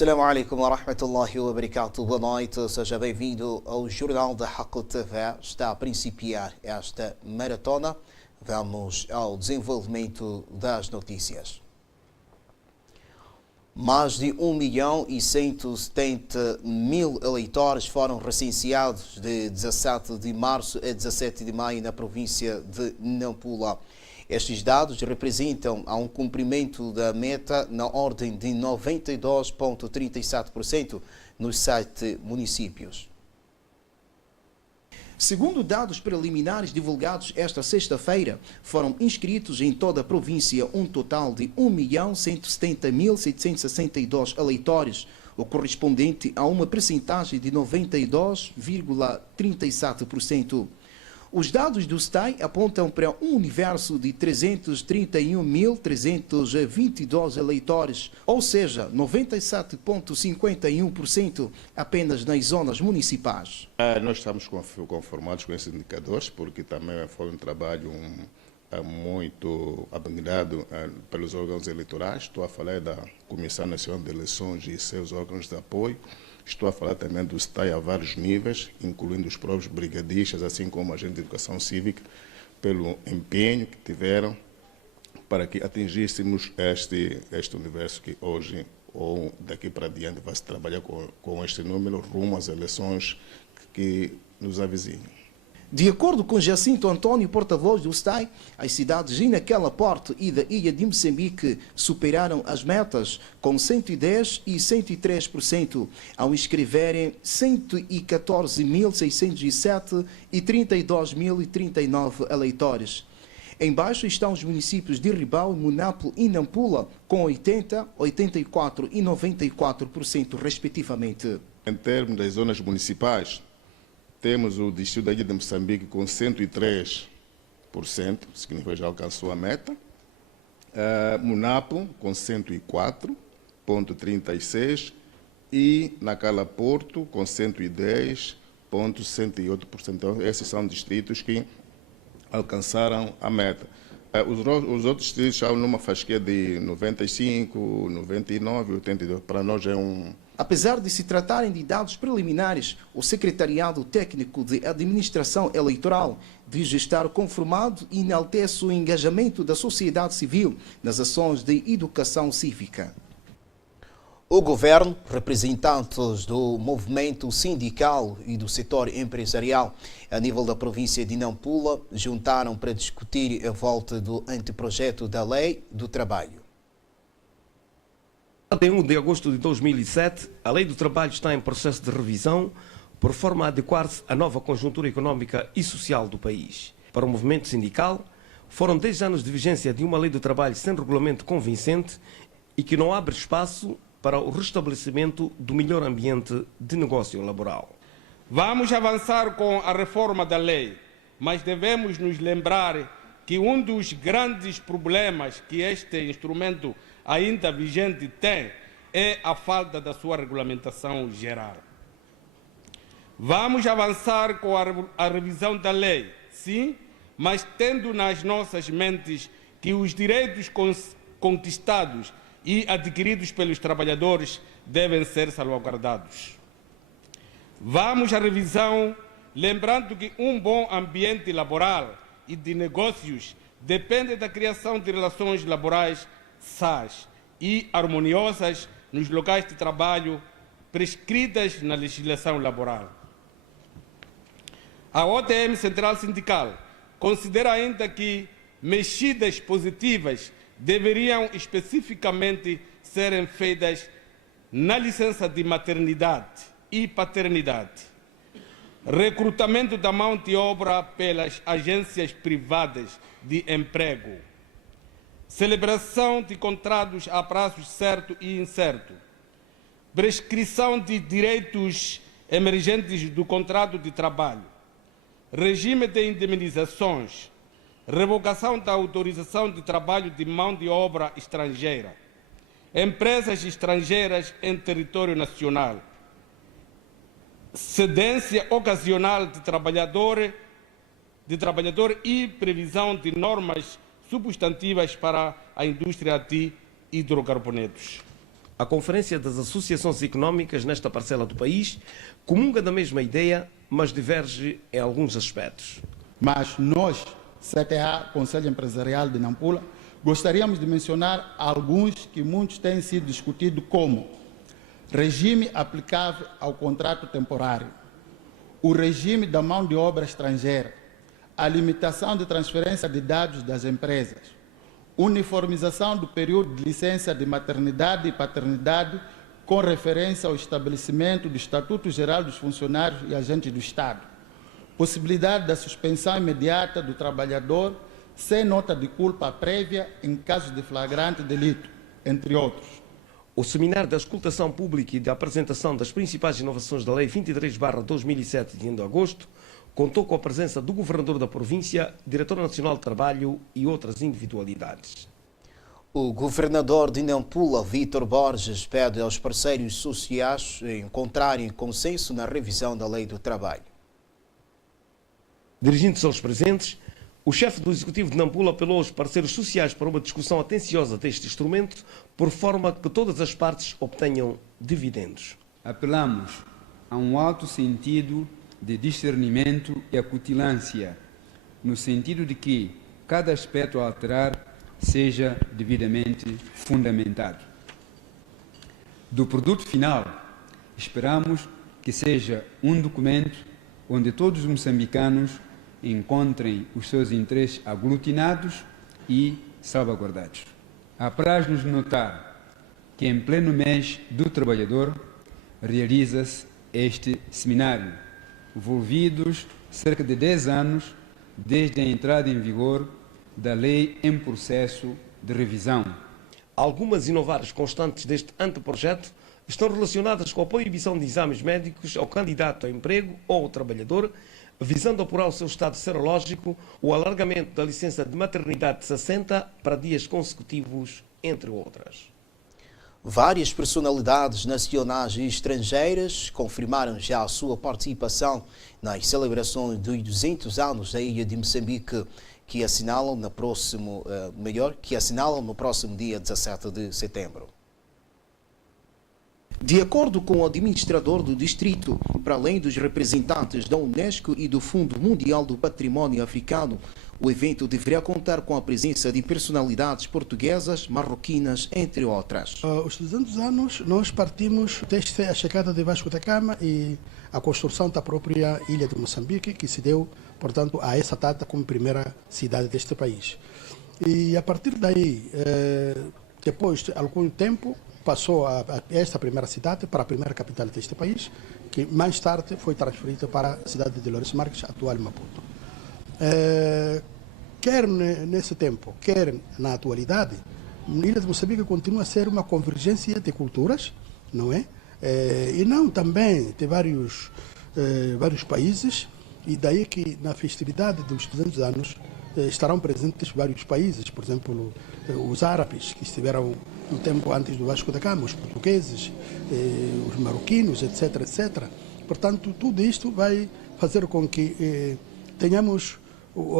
Assalamu alaikum wa rahmatullahi wa barakatuh. Boa noite, seja bem-vindo ao Jornal da Haqqul TV. Está a principiar esta maratona. Vamos ao desenvolvimento das notícias. Mais de 1.170.000 eleitores foram recenseados de 17 de março a 17 de maio na província de Nampula. Estes dados representam um cumprimento da meta na ordem de 92,37% nos 7 municípios. Segundo dados preliminares divulgados esta sexta-feira, foram inscritos em toda a província um total de 1.170.762 eleitores, o correspondente a uma percentagem de 92,37%. Os dados do STAI apontam para um universo de 331.322 eleitores, ou seja, 97,51% apenas nas zonas municipais. Nós estamos conformados com esses indicadores, porque também foi um trabalho muito abnegado pelos órgãos eleitorais. Estou a falar da Comissão Nacional de Eleições e seus órgãos de apoio. Estou a falar também do STAI a vários níveis, incluindo os próprios brigadistas, assim como agentes de educação cívica, pelo empenho que tiveram para que atingíssemos este universo que hoje, ou daqui para diante, vai se trabalhar com este número rumo às eleições que nos avizinham. De acordo com Jacinto Antônio, porta-voz do STAI, as cidades de Naquela Porte e da Ilha de Moçambique superaram as metas com 110% e 103%, ao inscreverem 114.607 e 32.039 eleitores. Embaixo estão os municípios de Ribau, Munapo e Nampula, com 80%, 84% e 94%, respectivamente. Em termos das zonas municipais, temos o distrito da Ilha de Moçambique com 103%, significa que já alcançou a meta. Munapo com 104,36% e Nacala Porto com 110,68%. Então, esses são distritos que alcançaram a meta. Os outros distritos estão numa fasquia de 95%, 99%, 82%. Para nós é um... Apesar de se tratarem de dados preliminares, o Secretariado Técnico de Administração Eleitoral diz estar conformado e enaltece o engajamento da sociedade civil nas ações de educação cívica. O governo, representantes do movimento sindical e do setor empresarial a nível da província de Nampula juntaram para discutir a volta do anteprojeto da Lei do Trabalho. Em 1 de agosto de 2007, a Lei do Trabalho está em processo de revisão por forma a adequar-se à nova conjuntura económica e social do país. Para o movimento sindical, foram 10 anos de vigência de uma Lei do Trabalho sem regulamento convincente e que não abre espaço para o restabelecimento do melhor ambiente de negócio laboral. Vamos avançar com a reforma da lei, mas devemos nos lembrar que um dos grandes problemas que este instrumento ainda vigente tem é a falta da sua regulamentação geral. Vamos avançar com a revisão da lei, sim, mas tendo nas nossas mentes que os direitos conquistados e adquiridos pelos trabalhadores devem ser salvaguardados. Vamos à revisão lembrando que um bom ambiente laboral e de negócios depende da criação de relações laborais sãs e harmoniosas nos locais de trabalho prescritas na legislação laboral. A OTM Central Sindical considera ainda que mexidas positivas deveriam especificamente serem feitas na licença de maternidade e paternidade, recrutamento da mão de obra pelas agências privadas de emprego, celebração de contratos a prazos certo e incerto, prescrição de direitos emergentes do contrato de trabalho, regime de indemnizações, revogação da autorização de trabalho de mão de obra estrangeira, empresas estrangeiras em território nacional, cedência ocasional de trabalhador e previsão de normas substantivas para a indústria de hidrocarbonetos. A Conferência das Associações Económicas nesta parcela do país comunga da mesma ideia, mas diverge em alguns aspectos. Mas nós, CTA, Conselho Empresarial de Nampula, gostaríamos de mencionar alguns que muitos têm sido discutidos, como regime aplicável ao contrato temporário, o regime da mão de obra estrangeira, a limitação de transferência de dados das empresas, uniformização do período de licença de maternidade e paternidade com referência ao estabelecimento do Estatuto Geral dos Funcionários e Agentes do Estado, possibilidade da suspensão imediata do trabalhador sem nota de culpa prévia em caso de flagrante delito, entre outros. O Seminário da Escutação Pública e da Apresentação das principais inovações da Lei 23/2007, de 1 de agosto, contou com a presença do Governador da Província, Diretor Nacional de Trabalho e outras individualidades. O governador de Nampula, Vítor Borges, pede aos parceiros sociais encontrarem consenso na revisão da Lei do Trabalho. Dirigindo-se aos presentes, o chefe do Executivo de Nampula apelou aos parceiros sociais para uma discussão atenciosa deste instrumento, por forma que todas as partes obtenham dividendos. Apelamos a um alto sentido de discernimento e acutilância, no sentido de que cada aspecto a alterar seja devidamente fundamentado. Do produto final, esperamos que seja um documento onde todos os moçambicanos encontrem os seus interesses aglutinados e salvaguardados. Apraz-nos notar que em pleno mês do trabalhador realiza-se este seminário, envolvidos cerca de 10 anos desde a entrada em vigor da lei em processo de revisão. Algumas inovações constantes deste anteprojeto estão relacionadas com a proibição de exames médicos ao candidato a emprego ou ao trabalhador, visando apurar o seu estado serológico, o alargamento da licença de maternidade de 60 para dias consecutivos, entre outras. Várias personalidades nacionais e estrangeiras confirmaram já a sua participação nas celebrações dos 200 anos da Ilha de Moçambique, que assinalam no próximo dia 17 de setembro. De acordo com o administrador do distrito, para além dos representantes da Unesco e do Fundo Mundial do Património Africano, o evento deverá contar com a presença de personalidades portuguesas, marroquinas, entre outras. Os 200 anos, nós partimos desde a chegada de Vasco da Gama e a construção da própria Ilha de Moçambique, que se deu, portanto, a essa data como primeira cidade deste país. E a partir daí, depois de algum tempo, passou esta primeira cidade para a primeira capital deste país, que mais tarde foi transferida para a cidade de Lourenço Marques, atual Maputo. Quer nesse tempo, quer na atualidade, a Ilha de Moçambique continua a ser uma convergência de culturas, não é? E não também de vários países, e daí que na festividade dos 200 anos estarão presentes vários países, por exemplo, os árabes, que estiveram no tempo antes do Vasco da Gama, os portugueses, os marroquinos, etc, etc. Portanto, tudo isto vai fazer com que tenhamos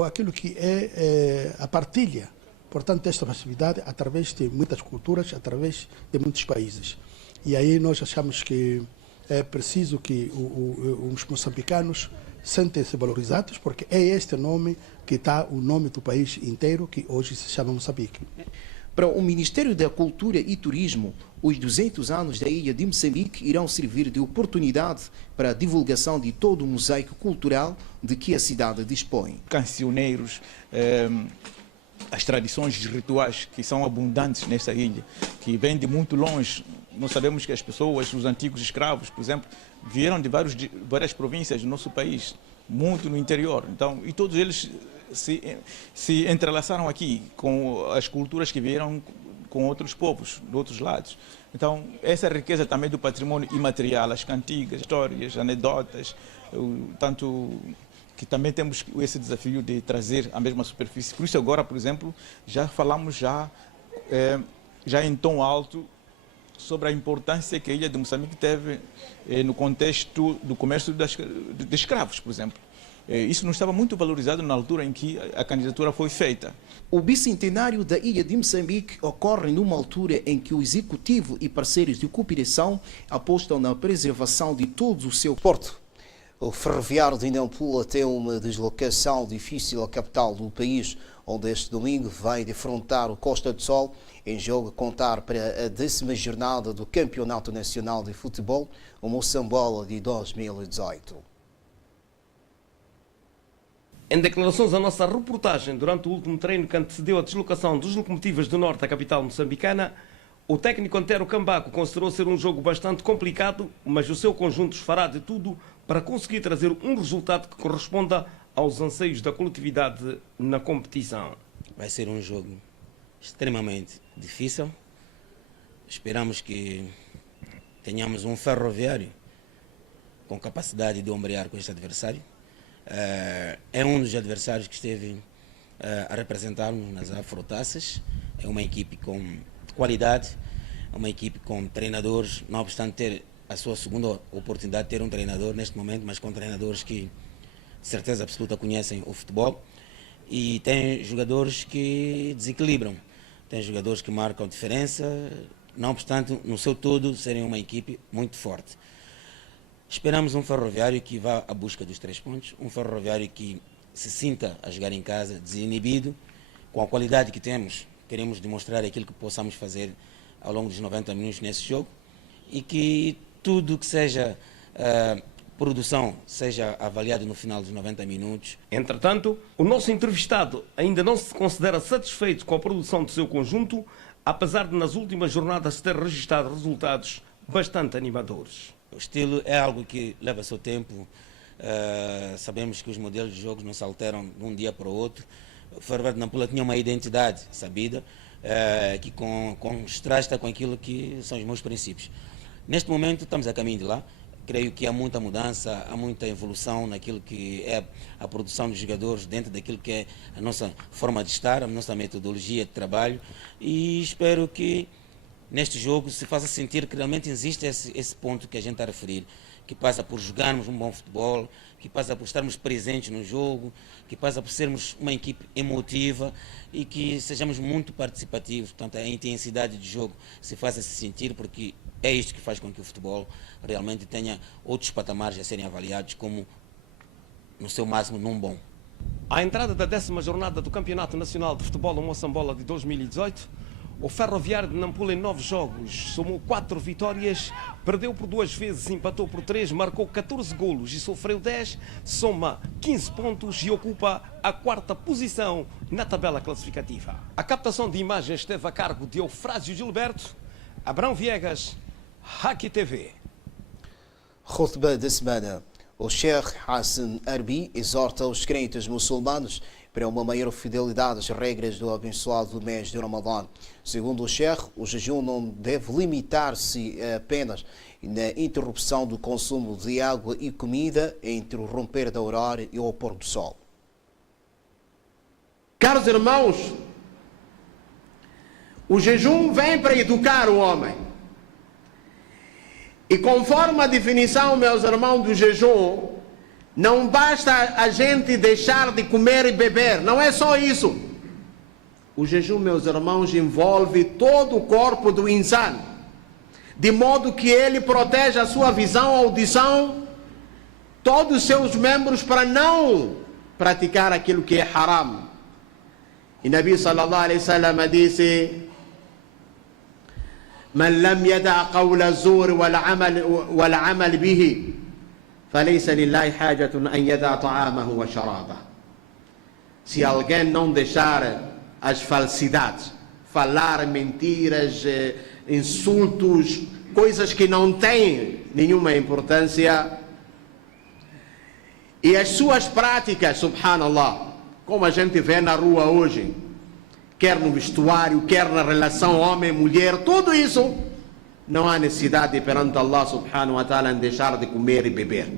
aquilo que é a partilha, portanto, desta festividade através de muitas culturas, através de muitos países. E aí nós achamos que é preciso que os moçambicanos sentem-se valorizados, porque é este nome que está o nome do país inteiro, que hoje se chama Moçambique. Para o Ministério da Cultura e Turismo, os 200 anos da Ilha de Moçambique irão servir de oportunidade para a divulgação de todo o mosaico cultural de que a cidade dispõe. Cancioneiros, as tradições rituais que são abundantes nesta ilha, que vêm de muito longe. Nós sabemos que as pessoas, os antigos escravos, por exemplo, vieram de várias províncias do nosso país, muito no interior. Então, e todos eles se entrelaçaram aqui com as culturas que vieram com outros povos, de outros lados. Então, essa riqueza também do patrimônio imaterial, as cantigas, histórias, anedotas, tanto que também temos esse desafio de trazer a mesma superfície. Por isso agora, por exemplo, já falamos já em tom alto sobre a importância que a Ilha de Moçambique teve no contexto do comércio de escravos, por exemplo. Isso não estava muito valorizado na altura em que a candidatura foi feita. O bicentenário da ilha de Moçambique ocorre numa altura em que o Executivo e parceiros de cooperação apostam na preservação de todo o seu Porto. O ferroviário de Nampula tem uma deslocação difícil à capital do país, onde este domingo vai defrontar o Costa do Sol, em jogo a contar para a 10ª jornada do Campeonato Nacional de Futebol, o Moçambola de 2018. Em declarações à nossa reportagem, durante o último treino que antecedeu a deslocação dos locomotivas do Norte à capital moçambicana, o técnico Antero Cambaco considerou ser um jogo bastante complicado, mas o seu conjunto fará de tudo para conseguir trazer um resultado que corresponda aos anseios da coletividade na competição. Vai ser um jogo extremamente difícil. Esperamos que tenhamos um ferroviário com capacidade de ombrear com este adversário. É um dos adversários que esteve a representar-nos nas Afrotaças. É uma equipe com qualidade, é uma equipe com treinadores, não obstante ter a sua segunda oportunidade de ter um treinador neste momento, mas com treinadores que de certeza absoluta conhecem o futebol, e tem jogadores que desequilibram, tem jogadores que marcam diferença, não obstante no seu todo serem uma equipe muito forte. Esperamos um ferroviário que vá à busca dos 3 pontos, um ferroviário que se sinta a jogar em casa desinibido, com a qualidade que temos. Queremos demonstrar aquilo que possamos fazer ao longo dos 90 minutos nesse jogo, e que tudo que seja produção seja avaliado no final dos 90 minutos. Entretanto, o nosso entrevistado ainda não se considera satisfeito com a produção do seu conjunto, apesar de nas últimas jornadas ter registrado resultados bastante animadores. O estilo é algo que leva seu tempo. Sabemos que os modelos de jogos não se alteram de um dia para o outro. O Ferroviário de Nampula tinha uma identidade sabida, que contrasta com aquilo que são os meus princípios. Neste momento estamos a caminho de lá. Creio que há muita mudança, há muita evolução naquilo que é a produção dos jogadores, dentro daquilo que é a nossa forma de estar, a nossa metodologia de trabalho, e espero que neste jogo se faça sentir que realmente existe esse ponto que a gente está a referir, que passa por jogarmos um bom futebol, que passa por estarmos presentes no jogo, que passa por sermos uma equipe emotiva e que sejamos muito participativos. Portanto, a intensidade de jogo se faça se sentir, porque é isto que faz com que o futebol realmente tenha outros patamares a serem avaliados como, no seu máximo, num bom. À entrada da 10ª jornada do Campeonato Nacional de Futebol no Moçambola de 2018, o Ferroviário de Nampula, em 9 jogos, somou 4 vitórias, perdeu por 2 vezes, empatou por 3, marcou 14 golos e sofreu 10, soma 15 pontos e ocupa a 4ª posição na tabela classificativa. A captação de imagens esteve a cargo de Eufrásio Gilberto, Abrão Viegas, Haki TV. Khutbah da semana. O Sheikh Hassan Arbi exorta os crentes muçulmanos para uma maior fidelidade às regras do abençoado mês de Ramadã. Segundo o Sheikh, o jejum não deve limitar-se apenas na interrupção do consumo de água e comida entre o romper da aurora e o pôr do sol. Caros irmãos, o jejum vem para educar o homem. E conforme a definição, meus irmãos, do jejum, não basta a gente deixar de comer e beber, não é só isso. O jejum, meus irmãos, envolve todo o corpo do insan, de modo que ele protege a sua visão, audição, todos os seus membros, para não praticar aquilo que é haram. E Nabi sallallahu alaihi wasallam disse: من لم يدع قول الزور والعمل به فليس لله حاجة أن يدع طعامه وشرابه. Se alguém não deixar as falsidades, falar mentiras, insultos, coisas que não têm nenhuma importância, e as suas práticas, subhanallah, como a gente vê na rua hoje, quer no vestuário, quer na relação homem-mulher, tudo isso, não há necessidade perante Allah subhanahu wa ta'ala em deixar de comer e beber.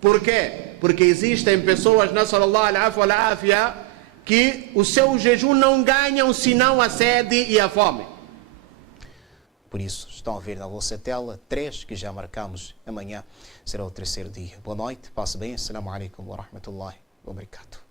Por quê? Porque existem pessoas, nasallallahu al-afia, que o seu jejum não ganham senão a sede e a fome. Por isso, estão a ver na vossa tela 3 que já marcamos. Amanhã será o terceiro dia. Boa noite, passe bem. Assalamu alaikum wa rahmatullahi wa barakatuh.